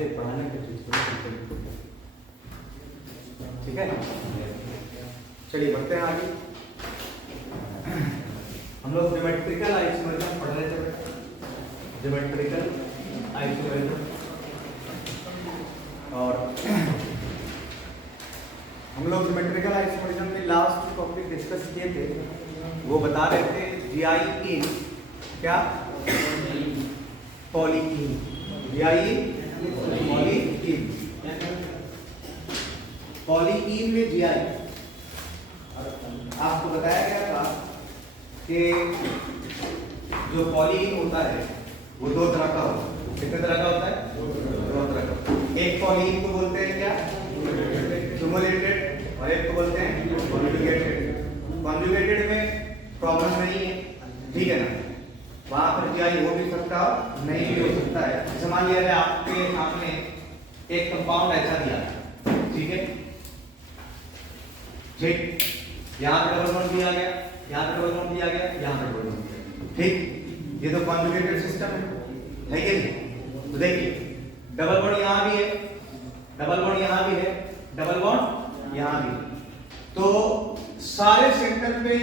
से पढ़ाने की चीज को ठीक है। चलिए बढ़ते हैं आगे। हम लोग ज्योमेट्रिकल आइसोमेरिज्म पढ़ रहे थे। ज्योमेट्रिकल आइसोमेरिज्म और हम लोग ज्योमेट्रिकल आइसोमेरिज्म में लास्ट टॉपिक डिस्कस किए थे, वो बता रहे थे जीआई इन क्या पॉलीइन, जीआई पॉलीइन, पॉलीइन में जीआई आपको बताया गया था कि जो पॉलीइन होता है वो दो तरह का होता है। कितने तरह का होता है? दो तरह का। एक पॉलीइन को बोलते हैं क्या? क्यूमुलेटेड, और एक को बोलते हैं कॉन्जुगेटेड। कॉन्जुगेटेड में प्रॉब्लम नहीं है, ठीक है ना, वहां पर जीआई हो भी सकता है नहीं भी हो सकता है। जैसे मान लिया आपके सामने एक कंपाउंड ऐसा दिया, ठीक है, ठीक, यहाँ पे डबल बॉन्ड दिया गया, यहाँ पे डबल बॉन्ड दिया गया, यहाँ पे डबल बॉन्ड, ठीक, ये तो कॉन्जुगेटेड सिस्टम है कि नहीं? तो देखिए डबल बॉन्ड यहाँ भी है, डबल बॉन्ड यहाँ भी है, डबल बॉन्ड यहाँ भी, तो सारे सेंटर पे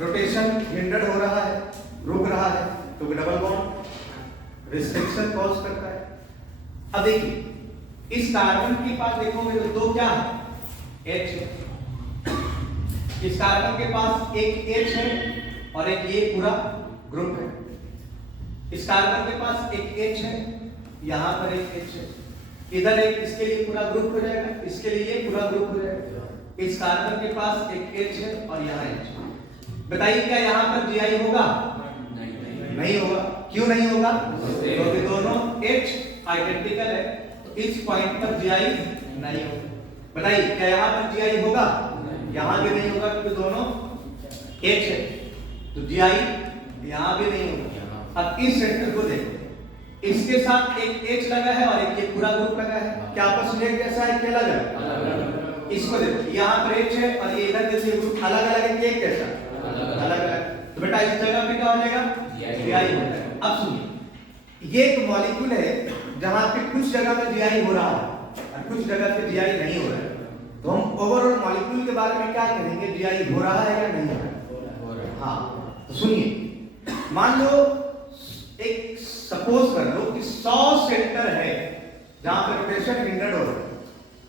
रोटेशन हिंडर्ड हो रहा है, रुक रहा है, तो डबल बॉन्ड रिस्ट्रिक्शन कॉज करता है। अब देखिए इस कार्बन के पास देखोगे तो दो क्या है? H है। इस कार्बन के पास एक H है और एक ये पूरा ग्रुप है। इस कार्बन के पास एक H है, यहां पर एक H है, इधर एक, इसके लिए पूरा ग्रुप हो जाएगा, इसके लिए ये पूरा ग्रुप हो जाएगा। इस कार्बन के पास एक H है और यहां H। बताइए क्या यहां पर जीआई होगा? नहीं होगा। क्यों नहीं होगा? क्योंकि दोनों H आइडेंटिकल है, तो इस पॉइंट पर जीआई नहीं होगा। बताइए क्या यहां पर जीआई होगा? यहां भी नहीं होगा क्योंकि दोनों H है, तो जीआई यहां भी नहीं होगा। अब इस सेंटर को देखो, इसके साथ एक H लगा है और एक ये पूरा ग्रुप लगा है, क्या आपस में एक जैसा है क्या अलग है? इसको देखो, यहाँ पर H है और ये इधर जैसे ग्रुप अलग अलग है, एक कैसा अलग अलग, तो बेटा इस जगह पे क्या हो जाएगा? जीआई हो जाएगा। अब सुनिए, ये एक मॉलिक्यूल है जहां पे कुछ जगह में जीआई हो रहा है और कुछ जगह पे जीआई नहीं हो रहा है, तो हम ओवरऑल मॉलिक्यूल के बारे में क्या कहेंगे? जीआई हो रहा है या नहीं हो रहा है? हाँ, तो सुनिए, मान लो एक सपोज कर लो कि 100 सेंटर है जहां पे रोटेशन हिंडर्ड हो रहा है,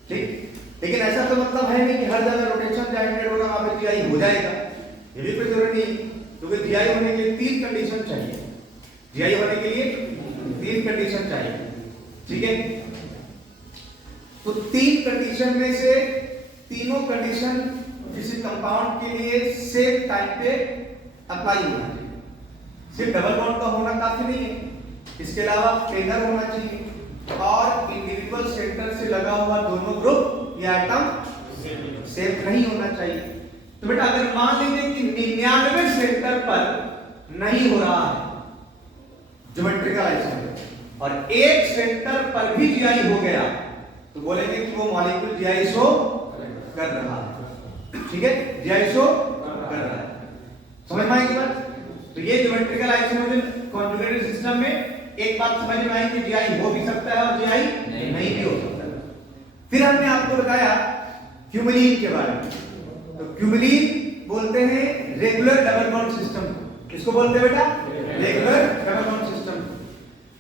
ठीक, लेकिन ऐसा तो मतलब है नहीं कि हर जगह रोटेशन जहां हिंडर्ड हो रहा है वहां पे जीआई हो जाएगा, ये भी कोई जरूरत नहीं, क्योंकि जीआई होने के लिए 3 कंडीशन चाहिए। जीआई होने के लिए 3 कंडीशन चाहिए, ठीक है, तो 3 कंडीशन में से तीनों कंडीशन किसी कंपाउंड के लिए सेम टाइम पे अप्लाई होना चाहिए। सिर्फ डबल बॉन्ड का होना काफी नहीं है, इसके अलावा प्लेनर होना चाहिए और इंडिविजुअल सेंटर से लगा हुआ दोनों ग्रुप या एटम सेम नहीं होना चाहिए। तो बेटा अगर मान लीजिए कि 99 सेंटर पर नहीं हो रहा है ज्योमेट्रिकल आइसोमेरिज्म और एक सेंटर पर भी जीआई हो गया, तो बोलेंगे कि वो मॉलिक्यूल जीआई शो कर रहा है, ठीक है, जीआई शो कर रहा है। समझ में आई की बात? तो ये ज्योमेट्रिकल आइसोमेरिज्म कॉन्जुगेटेड सिस्टम में एक बात समझ में आई कि जीआई हो भी सकता है और जीआई नहीं भी हो सकता है। फिर हमने आपको बताया क्यूमुलिन के बारे में, तो क्यूमुलिन बोलते हैं रेगुलर डबल बॉन्ड सिस्टम। किसको बोलते हैं बेटा? Regular double bond system.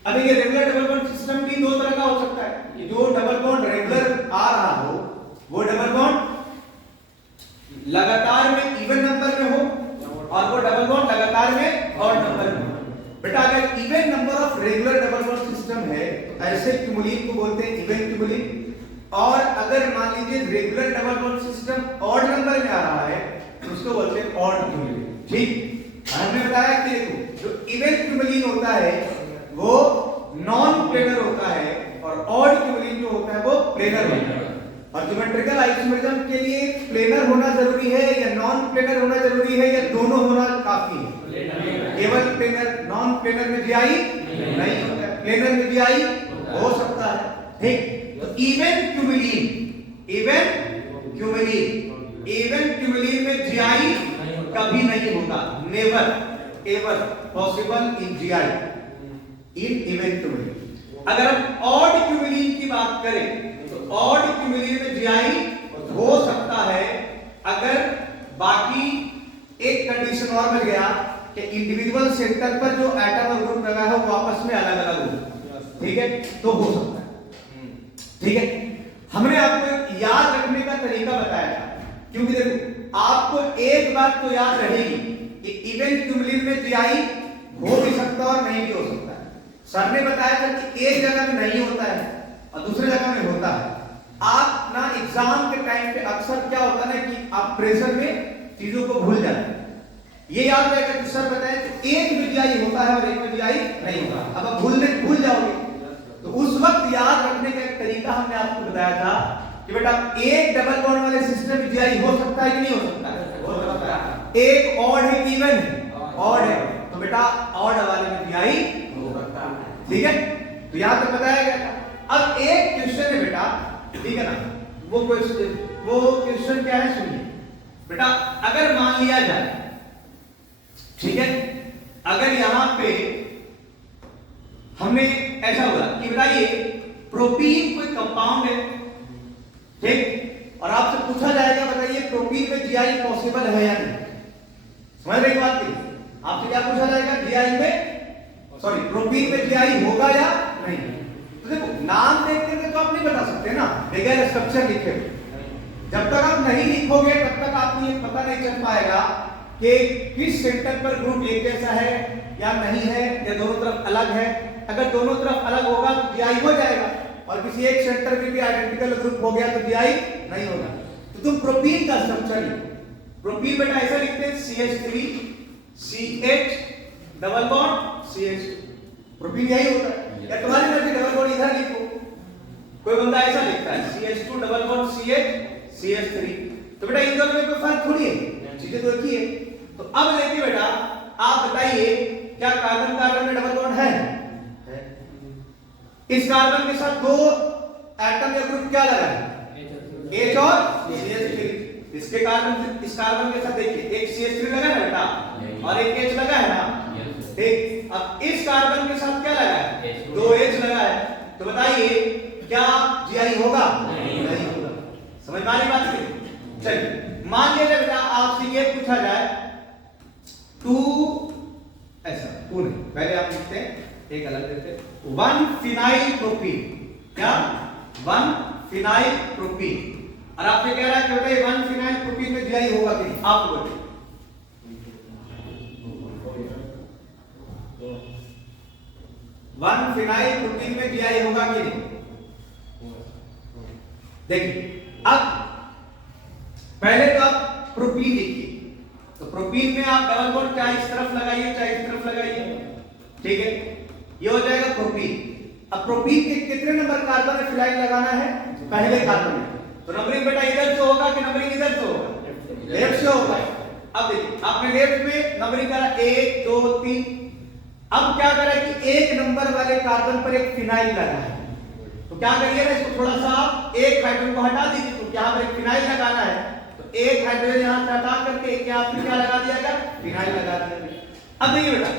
अब ये रेगुलर डबल बॉन्ड सिस्टम भी दो तरह का हो सकता है कि जो डबल बॉन्ड रेगुलर आ रहा हो वो डबल बॉन्ड लगातार में इवन नंबर में हो और वो डबल बॉन्ड लगातार में ऑड नंबर में हो। बेटा अगर even number of regular double bond system है तो ऐसे क्यूमुलिन को बोलते हैं इवन क्यूमुलिन, और अगर मान लीजिए regular double bond system odd number में आ रहा है तो उसको बोलते हैं ऑड क्यूमुलिन, ठीक। हमने बताया कि देखो जो इवन क्यूमुलिन होता है वो नॉन प्लेनर होता है और ऑड क्यूमुलिन जो होता है वो प्लेनर होता है। और ज्योमेट्रिकल आइसोमेरिज्म के लिए प्लेनर होना जरूरी है या नॉन प्लेनर होना जरूरी है या दोनों होना काफी है? केवल प्लेनर, नॉन प्लेनर में जीआई नहीं होता है, प्लेनर में जीआई हो सकता है, ठीक। तो इवन क्यूमुलिन में जीआई कभी नहीं होगा, never ever possible in GI in even cumulene. अगर हम ऑड क्यूमिलीन की बात करें तो ऑड क्यूमिलीन में जीआई हो सकता है अगर बाकी एक कंडीशन और मिल गया कि इंडिविजुअल सेंटर पर जो एटम और ग्रुप लगा है वो आपस में अलग अलग हो, ठीक है, तो हो सकता है। ठीक है, हमने आपको याद रखने का तरीका बताया था, क्योंकि देखो आपको एक बात तो याद रहेगी कि इवन क्यूमुलेटिव में जीआई हो भी सकता है और नहीं भी हो सकता है। सर ने बताया था कि एक जगह में नहीं होता है और दूसरी जगह में होता है। आप ना एग्जाम के टाइम पे अक्सर क्या होता है ना कि आप प्रेशर में चीजों को भूल जाते हैं। ये याद रहेगा कि सर बताए कि एक में जीआई होता है और एक में जीआई नहीं होता। अब आप भूल जाओगे तो उस वक्त याद रखने का एक तरीका हमने आपको बताया था कि बेटा एक डबल बॉन्ड वाले सिस्टम में जीआई हो सकता है कि नहीं हो सकता है? हो सकता है। एक ऑड है कि इवन है? ऑड है, तो बेटा ऑड वाले में जीआई हो सकता है। ठीक है, तो यहां तक बताया गया था। अब एक क्वेश्चन है बेटा, ठीक है ना, वो क्वेश्चन क्या है सुनिए बेटा। अगर मान लिया जाए, ठीक है, अगर यहां पे हमने ऐसा बोला कि बेटा ये प्रोपीन कोई कंपाउंड है, ठीक, और आपसे पूछा जाएगा बताइए प्रोपीन में जीआई पॉसिबल है या नहीं। समझ रहे बात की? आपसे क्या पूछा जाएगा, जीआई में सॉरी प्रोपीन में जीआई होगा या नहीं। तो देखो नाम देख करके तो आप नहीं बता सकते ना बगैर स्ट्रक्चर लिखे। जब तक आप नहीं लिखोगे तब तक आपको ये पता नहीं चल पाएगा कि किस सेंटर पर ग्रुप एक जैसा है या नहीं है या दोनों तरफ अलग है। अगर दोनों तरफ अलग होगा तो जीआई हो जाएगा और किसी एक सेंटर में भी आइडेंटिकल ग्रुप हो गया तो जीआई नहीं होगा। तो तुम प्रोपीन का स्ट्रक्चर लिखो। प्रोपीन बेटा ऐसा लिखते हैं CH3 CH double bond CH। Propene यही होता है, या तुम्हारी मर्जी डबल बॉन्ड इधर लिखो। कोई बंदा ऐसा लिखता है CH2 double bond CH CH3, तो बेटा इन दोनों में कोई फर्क थोड़ी है, चीजें तो एक ही है। तो अब देखिए बेटा आप बताइए क्या कार्बन कार्बन में डबल बॉन्ड है? इस कार्बन के साथ दो एटम या ग्रुप क्या लगा है? H और CH3। इसके कार्बन इस कार्बन के साथ देखिए एक CH3 लगा है बेटा और एक H लगा है ना, ठीक। अब इस कार्बन के साथ क्या लगा है? दो H लगा है। तो बताइए क्या जीआई होगा? नहीं होगा। समझ में आ रही बात? चलिए मान लीजिए बेटा आपसे ये पूछा जाए टू, ऐसा टू नहीं, पहले आप लिखते हैं एक अलग देते हैं 1 फिनाइल प्रोपीन। क्या? 1 फिनाइल प्रोपीन। और आपसे कह रहा है कि बेटा 1 फिनाइल प्रोपीन में जीआई होगा कि नहीं? आप बताइए। 1 फिनाइल प्रोपीन में जीआई होगा कि नहीं? देखिए अब पहले तो आप प्रोपीन लिखिए। तो प्रोपीन में आप डबल बॉन्ड चाहे इस तरफ लगाइए चाहे इस तरफ लगाइए, ठीक है, ये हो जाएगा प्रोपीन। अब प्रोपीन के कितने नंबर कार्बन में फिनाइल लगाना है? पहले कार्बन में। तो नंबरिंग बेटा इधर से होगा कि नंबरिंग इधर से होगा? लेफ्ट से होगा। अब देखिए आपने लेफ्ट में नंबरिंग करा 1 2 3। अब क्या करा कि एक नंबर वाले कार्बन पर एक फिनाइल लगा है, तो क्या करिएगा इसको थोड़ा सा एक हाइड्रोजन को हटा दीजिए। तो यहाँ पर एक फिनाइल लगाना है तो एक हाइड्रोजन यहाँ से हटा करके एक यहाँ पे क्या लगा दिया गया? फिनाइल लगा दिया गया। अब देखिए बेटा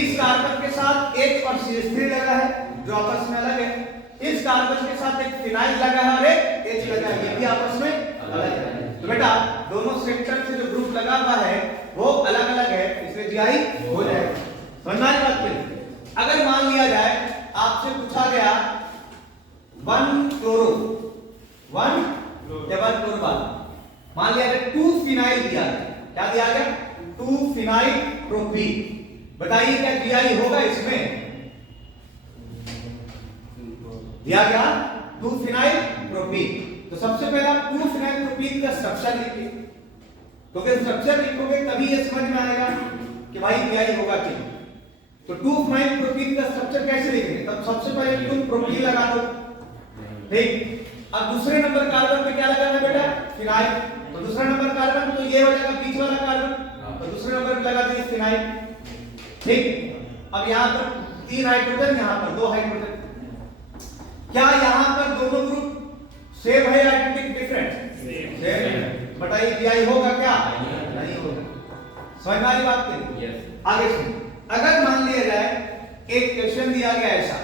इस कार्बन के साथ H और CH3 लगा है जो आपस में अलग है। इस कार्बन के साथ एक फिनाइल लगा है और एक H लगा है, ये भी आपस में अलग है। तो बेटा दोनों सेंटर से जो ग्रुप लगा हुआ है वो अलग अलग है, इसलिए जीआई हो जाएगा। समझ आई बात की? अगर मान लिया जाए आपसे पूछा गया 1 क्लोरो 1 क्लोरो, मान लिया गया 2 फिनाइल दिया गया। क्या दिया गया? 2 फिनाइल प्रोपीन। बताइए क्या जीआई होगा इसमें? दिया गया 2 फिनाइल प्रोपीन। तो सबसे पहले आप 2 फिनाइल प्रोपीन का स्ट्रक्चर लिखिए, क्योंकि स्ट्रक्चर लिखोगे तभी ये समझ में आएगा कि भाई जीआई होगा कि। तो 2 फिनाइल प्रोपीन का स्ट्रक्चर कैसे लिखेंगे? तब सबसे पहले तुम प्रोपीन लगा दो, ठीक। अब दूसरे नंबर कार्बन पे क्या लगाना है बेटा? फिनाइल। तो दूसरा नंबर कार्बन तो ये हो जाएगा बीच वाला कार्बन, तो दूसरे नंबर पे लगा दिए फिनाइल, ठीक। अब यहाँ पर 3 हाइड्रोजन, यहाँ पर 2 हाइड्रोजन। क्या यहाँ पर दोनों ग्रुप सेम है या डिफरेंट? सेम है। बताइए जीआई होगा क्या? नहीं होगा। समझ में आ रही बात की? आगे सुनिए। अगर मान लिया जाए एक क्वेश्चन दिया गया ऐसा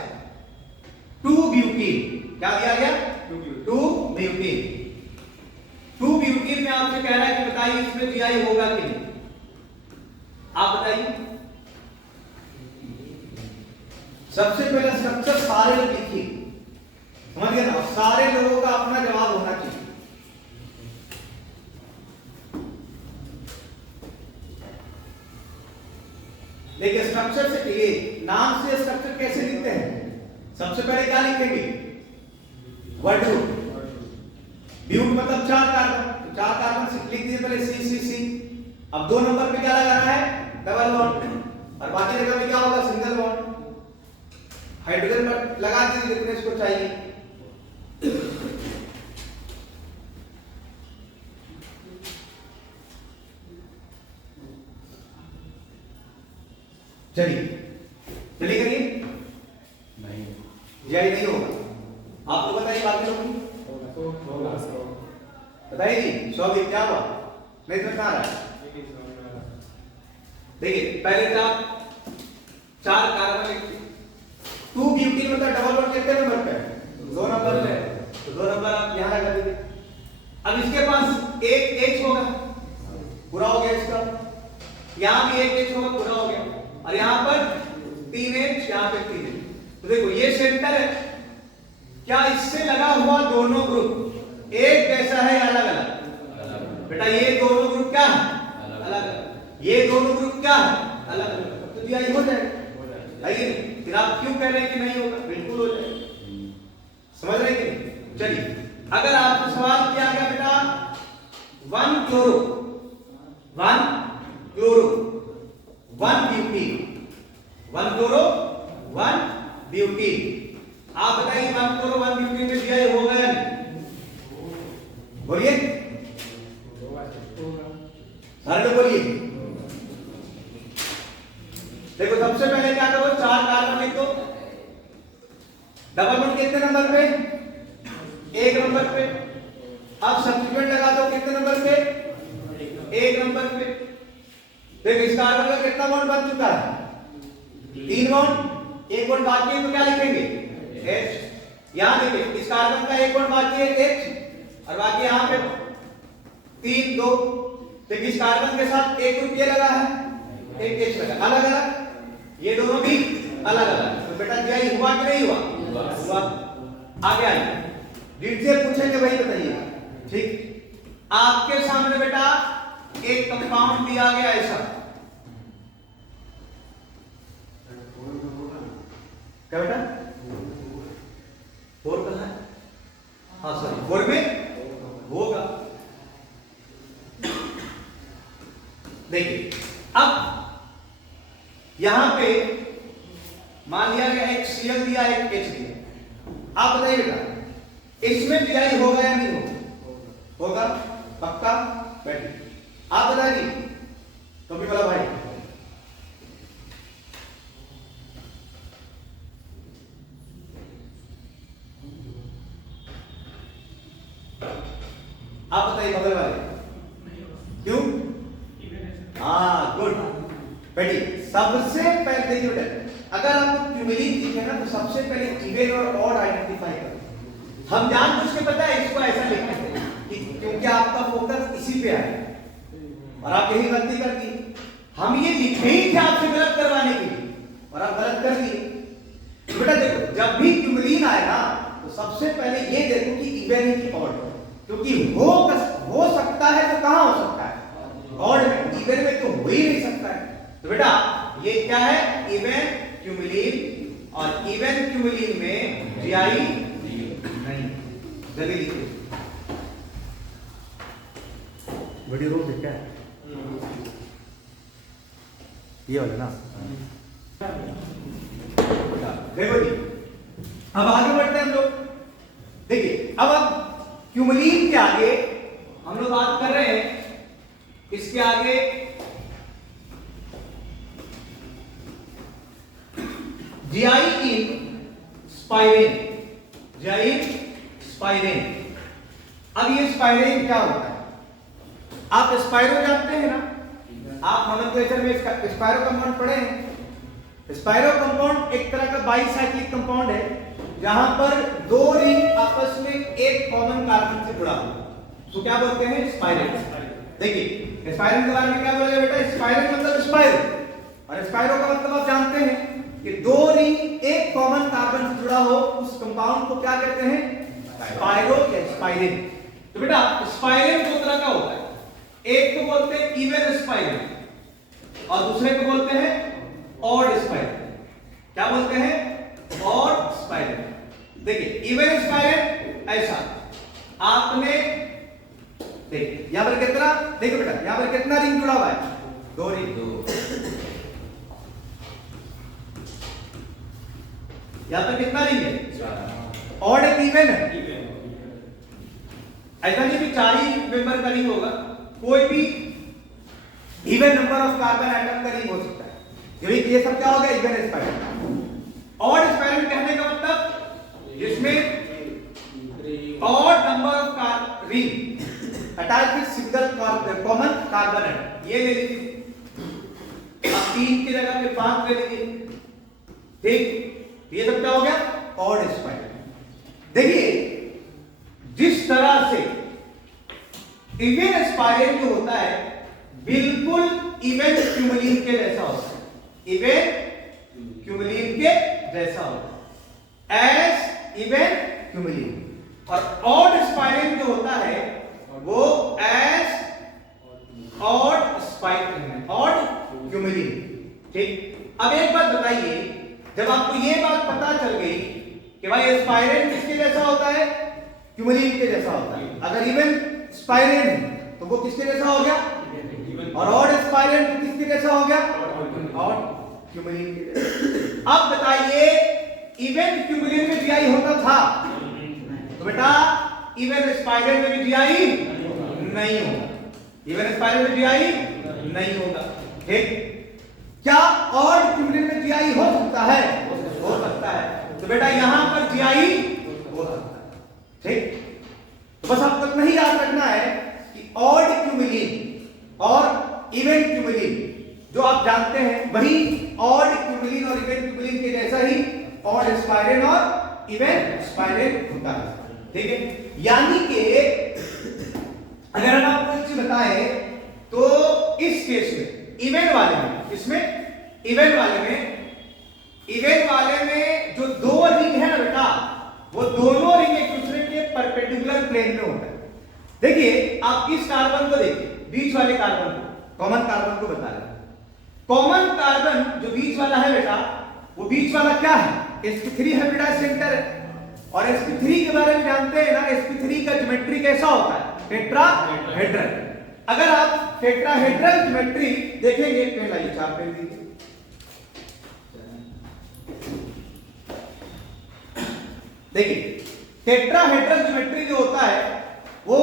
ब्यूटीन। क्या दिया गया? 2 ब्यूटीन। 2 ब्यूटीन में आपसे कह रहा है कि बताइए इसमें जीआई होगा कि नहीं, आप बताइए। सबसे पहले स्ट्रक्चर सारे लोग लिखिए, समझ गए ना, सारे लोगों का अपना जवाब होना चाहिए। देखिए स्ट्रक्चर से ये नाम से स्ट्रक्चर कैसे लिखते हैं? सबसे पहले क्या लिखेंगे? Word group. ब्यूट मतलब 4 कार्बन, तो 4 कार्बन से लिख दिए पहले C। अब 2 नंबर पे क्या लगाना है? डबल बॉन्ड, और बाकी जगह में क्या होगा? Single bond. हाइड्रोजन पर लगा दीजिए जितने इसको चाहिए। चलिए करिए। नहीं जीआई नहीं होगा, आप तो बताइए बाकी लोग बताइए जी। 100 क्या हुआ? नहीं समझ आ रहा है। देखिए पहले था 4 कार्बन लिखिए। 2 ब्यूटीन मतलब डबल बॉन्ड कितने नंबर पे? 2 नंबर पे, तो 2 नंबर आप यहां लगा दीजिए। अब इसके पास एक H होगा, पूरा हो गया इसका। यहां भी एक H होगा, पूरा हो गया। और यहां पर 3 H, यहां पे 3 H। तो देखो ये सेंटर है, क्या इससे लगा हुआ दोनों ग्रुप एक जैसा है या अलग अलग? बेटा ये दोनों ग्रुप क्या है? अलग अलग। ये दोनों ग्रुप क्या है? अलग अलग। तो जीआई हो जाएगा, है कि नहीं? फिर आप क्यों कह रहे हैं कि नहीं होगा? बिल्कुल हो जाएगा, समझ रहे कि नहीं? चलिए अगर आपसे सवाल किया गया बेटा 1 क्लोरो 1 ब्यूटीन, 1 क्लोरो 1 ब्यूटीन, आप बताइए 1 क्लोरो 1 ब्यूटीन में जीआई होगा या नहीं? बोलिए, सारे लोग बोलिए। देखो सबसे पहले क्या करो, 4 कार्बन लिख दो। डबल बॉन्ड कितने नंबर पे? 1 नंबर पे। अब सब्स्टिट्यूएंट लगा दो कितने नंबर पे? 1 नंबर पे। देखो इस कार्बन का कितना बॉन्ड बन चुका है? 3 बॉन्ड, 1 बॉन्ड बाकी है तो क्या लिखेंगे? H। यहां देखिए इस कार्बन का 1 बॉन्ड बाकी है H, और बाकी यहां पे 3 2। देखिए इस कार्बन के साथ एक ग्रुप ये लगा है, एक H लगा, अलग अलग, ये दोनों भी अलग अलग। तो बेटा जीआई हुआ कि नहीं हुआ? हुआ। आगे आइए, रीड से पूछेंगे वही बताइएगा, ठीक? आपके सामने बेटा एक कंपाउंड दिया गया ऐसा, क्या बेटा? 4 कहां है? हाँ सॉरी 4 में होगा। देखिए अब यहां पे मान लिया गया एक Cl दिया, एक H दिया। आप बताइए बेटा इसमें जीआई होगा या नहीं होगा? होगा पक्का? बैठिए, आप बताइए टॉपी वाला भाई। आप बताइए बगल वाले, क्यों? हाँ गुड, बैठिए। सबसे पहले देखिए बेटा, अगर आपको क्यूमेलिन दिखे ना तो सबसे पहले इवन और ऑड आइडेंटिफाई करो। हम जानबूझ के पता है इसको ऐसा लिखते हैं कि क्योंकि आपका फोकस इसी पे है, और आप यही गलती कर दी। हम ये लिखे ही थे आपसे गलत करवाने के लिए, और आप गलत कर दिए। तो बेटा देखो जब भी क्यूमेलिन आए ना तो सबसे पहले ये देखो कि इवन है कि ऑड, क्योंकि हो सकता है तो कहां हो सकता है? ऑड में। इवन में तो हो ही नहीं सकता है। तो बेटा ये क्या है? इवन क्यूमेलिन, और इवन क्यूमेलिन में जीआई नहीं। जल्दी लिखिए, वीडियो रोक दे क्या है? ये वाला ना। देखो जी अब आगे बढ़ते हैं हम लोग। देखिए अब क्यूमेलिन के आगे हम लोग बात कर रहे हैं, इसके आगे जीआई इन स्पाइरेन, जीआई इन स्पाइरेन। अब ये स्पाइरेन क्या होता है? आप स्पाइरो जानते हैं ना, आप नोमेनक्लेचर में स्पाइरो कंपाउंड पढ़े हैं। स्पाइरो कंपाउंड एक तरह का बाईसाइक्लिक कंपाउंड है जहां पर दो रिंग आपस में एक कॉमन कार्बन से जुड़ा हो, तो क्या बोलते हैं? स्पाइरल। देखिए स्पाइरल के बारे में क्या बोला बेटा? स्पाइरल मतलब स्पाइरल, और स्पाइरो का मतलब आप जानते हैं कि दो रिंग एक कॉमन कार्बन से जुड़ा हो, उस कंपाउंड को क्या कहते हैं? स्पाइरो या स्पाइरिन। तो बेटा स्पाइरिन दो तरह का होता है, एक को बोलते हैं इवन स्पाइरिन और दूसरे को बोलते हैं ऑड स्पाइरिन। क्या बोलते हैं? ऑड स्पाइरिन। देखिए इवन स्पाइरिन ऐसा, आपने देखिए यहां पर कितना, देखो बेटा यहां पर कितना रिंग जुड़ा हुआ है? दो रिंग। यहां पर कितना रिंग है? ऑड एक इवन है। ऐसा नहीं कि 4 ही मेंबर का रिंग होगा, कोई भी even number of carbon atom का रिंग हो सकता है। ये सब क्या हो गया? Even spiral. ऑड स्पाइरल कहने का मतलब जिसमें odd number of ring attach with single common carbon atom. ये ले लीजिए, अब 3 की जगह पे 5 ले लीजिए, ठीक। ये सब क्या हो गया? Odd spiral. देखिए जिस तरह से इवन स्पाइरल जो होता है बिल्कुल इवन क्यूमुलिन के जैसा होता है, इवन क्यूमुलिन के जैसा होता है, एस इवन क्यूमुलिन। और ऑड स्पाइरल जो होता है वो S odd spiral, odd cumulene. ठीक। अब एक बात बताइए, जब आपको ये बात पता चल गई कि भाई स्पाइरल किसके जैसा होता है? क्यूमुलिन के जैसा होता है। अगर इवन स्पाइरल तो वो किसके जैसा हो गया? और ऑड स्पाइरल तो किसके जैसा हो गया? ऑड क्यूमुलिन के जैसा। अब बताइए इवन क्यूमुलिन में जीआई होता था तो बेटा इवन स्पाइरल में भी जीआई नहीं होगा, इवन स्पाइरल में जीआई नहीं होगा। ठीक। क्या ऑड क्यूमुलिन में जीआई हो सकता है? हो सकता है। तो बेटा यहां पर जीआई हो सकता है। ठीक। तो बस आपको इतना ही याद रखना है कि ऑड क्यूमुलिन और इवन क्यूमुलिन जो आप जानते हैं वही ऑड क्यूमुलिन और इवन क्यूमुलिन के जैसा ही ऑड स्पाइरल और इवन स्पाइरल होता है। ठीक है। यानी कि अगर हम आपको एक चीज बताएं तो इस केस में इवन वाले में, इसमें इवन वाले में जो दो रिंग है ना बेटा, वो दोनों रिंग एक दूसरे के परपेंडिकुलर प्लेन में होता है। देखिए आप इस कार्बन को देखिए, बीच वाले कार्बन को, कॉमन कार्बन को बता रहे हैं। कॉमन कार्बन जो बीच वाला है बेटा, वो बीच वाला क्या है? sp3 हाइब्रिडाइज्ड सेंटर है। और sp3 के बारे में जानते हैं ना, sp3 का ज्योमेट्री कैसा होता है? टेट्राहेड्रल। अगर आप टेट्राहेड्रल ज्योमेट्री देखेंगे, पेन लाइए, 4 पेन दीजिए। देखिए टेट्राहेड्रल ज्योमेट्री जो होता है वो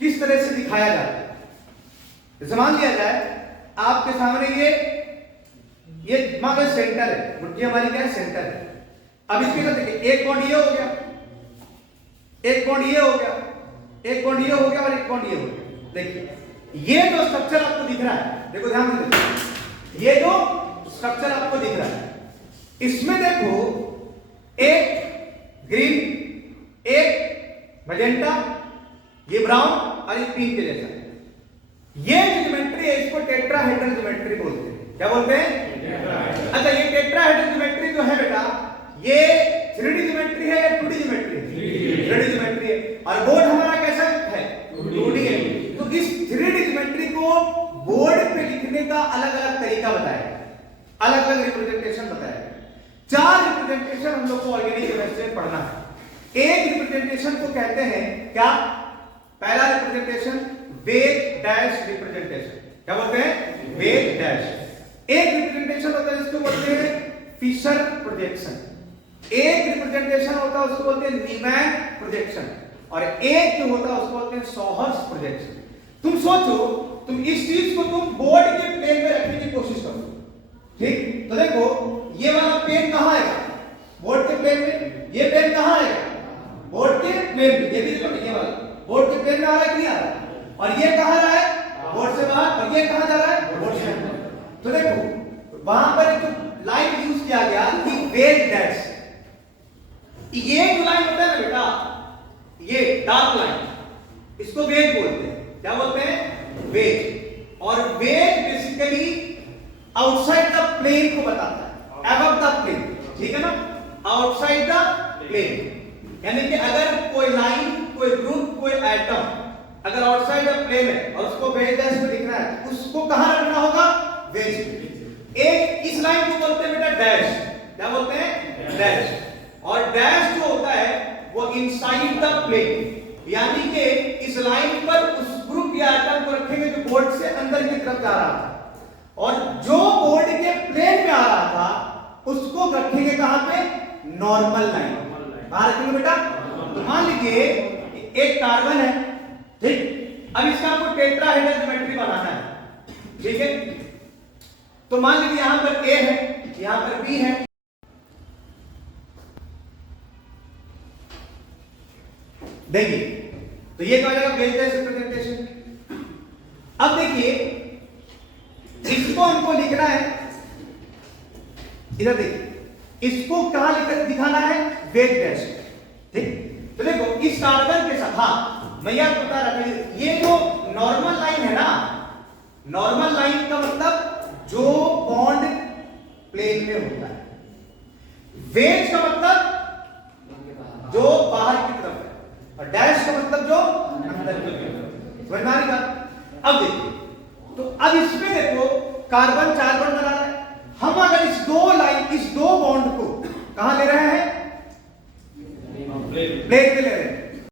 किस तरह से दिखाया जाता है? जैसे मान लिया जाए आपके सामने ये मान लो सेंटर है, मुट्ठी हमारी क्या है? सेंटर है। अब इसके साथ देखिए एक बॉन्ड ये हो गया, एक बॉन्ड ये हो गया, एक बॉन्ड ये हो गया और एक बॉन्ड ये हो गया। देखिए ये जो स्ट्रक्चर आपको दिख रहा है, देखो ध्यान से देखो, ये जो स्ट्रक्चर आपको दिख रहा है इसमें देखो एक ग्रीन, एक मैजेंटा, ये ब्राउन और ये पिंक के जैसा। ये ज्योमेट्री है, इसको टेट्राहेड्रल ज्योमेट्री बोलते हैं। क्या बोलते हैं? अच्छा ये टेट्राहेड्रल ज्योमेट्री जो है बेटा, ये 3D ज्योमेट्री है या 2D ज्योमेट्री है? 3D ज्योमेट्री है। और बोर्ड हमारा कैसा है? 2D है। तो इस 3D ज्योमेट्री को बोर्ड पे लिखने का अलग अलग तरीका बताया, अलग अलग रिप्रेजेंटेशन बताया। 4 रिप्रेजेंटेशन हम लोग को ऑर्गेनिक केमिस्ट्री में पढ़ना है। एक रिप्रेजेंटेशन को कहते हैं क्या? पहला रिप्रेजेंटेशन वेग डैश रिप्रेजेंटेशन। क्या बोलते हैं? वेग डैश। एक रिप्रेजेंटेशन होता है जिसको बोलते हैं फिशर प्रोजेक्शन, एक रिप्रेजेंटेशन होता है उसको बोलते हैं नीमैन प्रोजेक्शन, और एक जो होता है उसको बोलते हैं सॉहर्स प्रोजेक्शन। तुम सोचो, तुम इस चीज को तुम बोर्ड के प्लेन में रखने की कोशिश करो। ठीक। तो देखो ये वाला पेन कहां है? बोर्ड के प्लेन में। ये पेन कहां है? बोर्ड के प्लेन में। ये भी देखो, ये वाला बोर्ड के प्लेन में आ रहा है कि नहीं आ रहा? और ये कहां रहा है? बोर्ड से बाहर। और ये कहां जा रहा है? बोर्ड से अंदर। तो देखो वहां पर एक लाइन यूज किया गया कि वेग डैश, ये जो लाइन होता है ना बेटा, ये डार्क लाइन, इसको वेज बोलते हैं। क्या बोलते हैं? वेज। और wedge basically outside the plane को बताता है, अबव द प्लेन, ठीक है ना, आउटसाइड द प्लेन। यानी कि अगर कोई लाइन, कोई ग्रुप, कोई एटम अगर आउटसाइड द प्लेन है और उसको वेज डैश में लिखना है, उसको कहां रखना होगा? वेज पे। एक इस लाइन को बोलते हैं बेटा डैश। क्या बोलते हैं? डैश। और डैश जो होता है वो इनसाइड द प्लेन, यानी कि इस लाइन पर उस ग्रुप या एटम को रखेंगे जो बोर्ड से अंदर की तरफ जा रहा था, और जो बोर्ड के प्लेन में आ रहा था उसको रखेंगे कहां पे? Normal line. कहां रखेंगे बेटा? तो मान लीजिए एक कार्बन है, ठीक, अब इसका आपको टेट्राहेड्रल ज्योमेट्री बनाना है, ठीक है। तो मान लीजिए यहां पर A है, यहां पर B है, देखिए तो ये क्या हो जाएगा? Veg dash representation. अब देखिए इसको हमको लिखना है, इधर देखिए, इसको कहां लिख दिखाना है? वेज डैश, ठीक। तो देखो इस कार्बन के साथ, हाँ मैं यह बता रहा था, ये जो नॉर्मल लाइन है ना, नॉर्मल लाइन का मतलब जो बॉन्ड प्लेन में होता है, वेज का मतलब जो बाहर की तरफ है, और डैश का मतलब जो अंदर की तरफ। समझ में आ रही बात? अब देखिए, तो अब इसमें देखो कार्बन 4 बॉन्ड बना रहा है, हम अगर इस दो लाइन, इस दो बॉन्ड को कहां ले रहे हैं? प्लेन में ले रहे हैं।